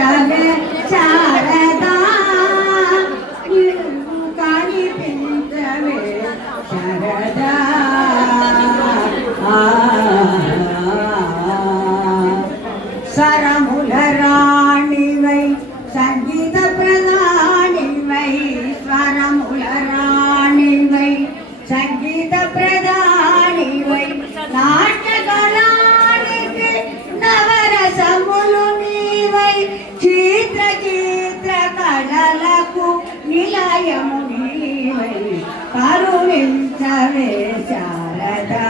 కనిపించవే శారదా కనిపించవే శారదా స్వరముల రాణివై సంగీత ప్రధానివై స్వరముల రాణివై సంగీత ప్రధానివై నాట్యకళానికి నవరసములు నీవై చిత్ర చిత్ర కళలకు నిలయము నీవై కరుణించవే శారదా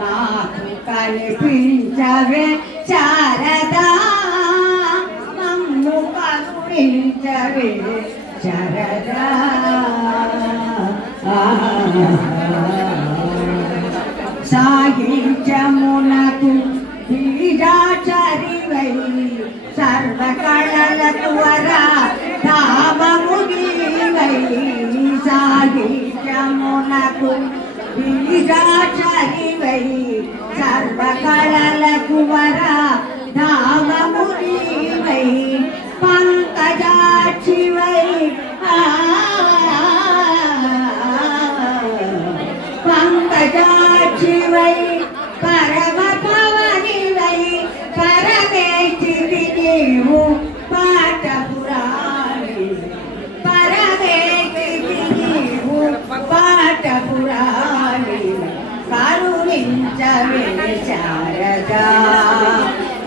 నాకు కనిపించవే శారదా నన్ను కరుణించవే శారదా సాహిత్యమునకు బీజాచరివై సర్వకళలకు వరా ధామము నీవై సాహిత్యమునకు బీజాచరివై సర్వకళలకు వరా ధామము నీవై పంకజాక్షివై పంకజాక్షివై పరమ పవనివై పరమేశ్వరి నీవు పాఠపురాణి పరమేశ్వరి నీవు పాఠపురాణి కరుణించవే శారదా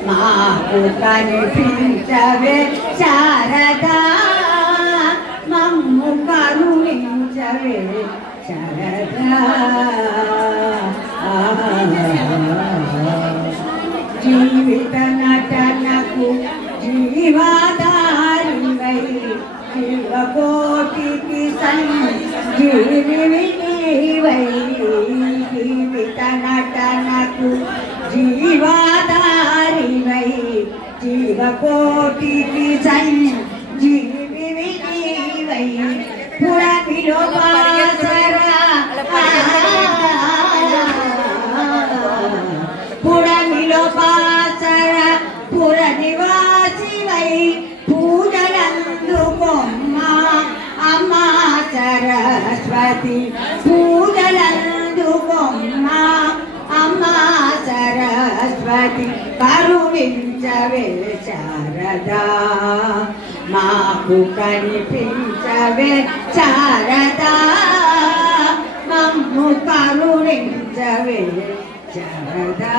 మాకు కనిపించవే శారదా మమ్ము కరుణించవే శారదా జీవిత నటనకు జీవాధారివై జీవకోటికి సంజీవిని నీవై జీవిత నటనకు జీవాధారివై జీవకోటికి సంజీవిని నీవై పురమిలో బాసరా పురమిలో బాసర పుర నివాసివై పూజలందుకొమ్మా అమ్మా సరస్వతి పూజలందుకొమ్మా అమ్మా సరస్వతి కరుణించవే శారదా మాకు కనిపించవే శారదా మమ్ము కరుణించవే శారదా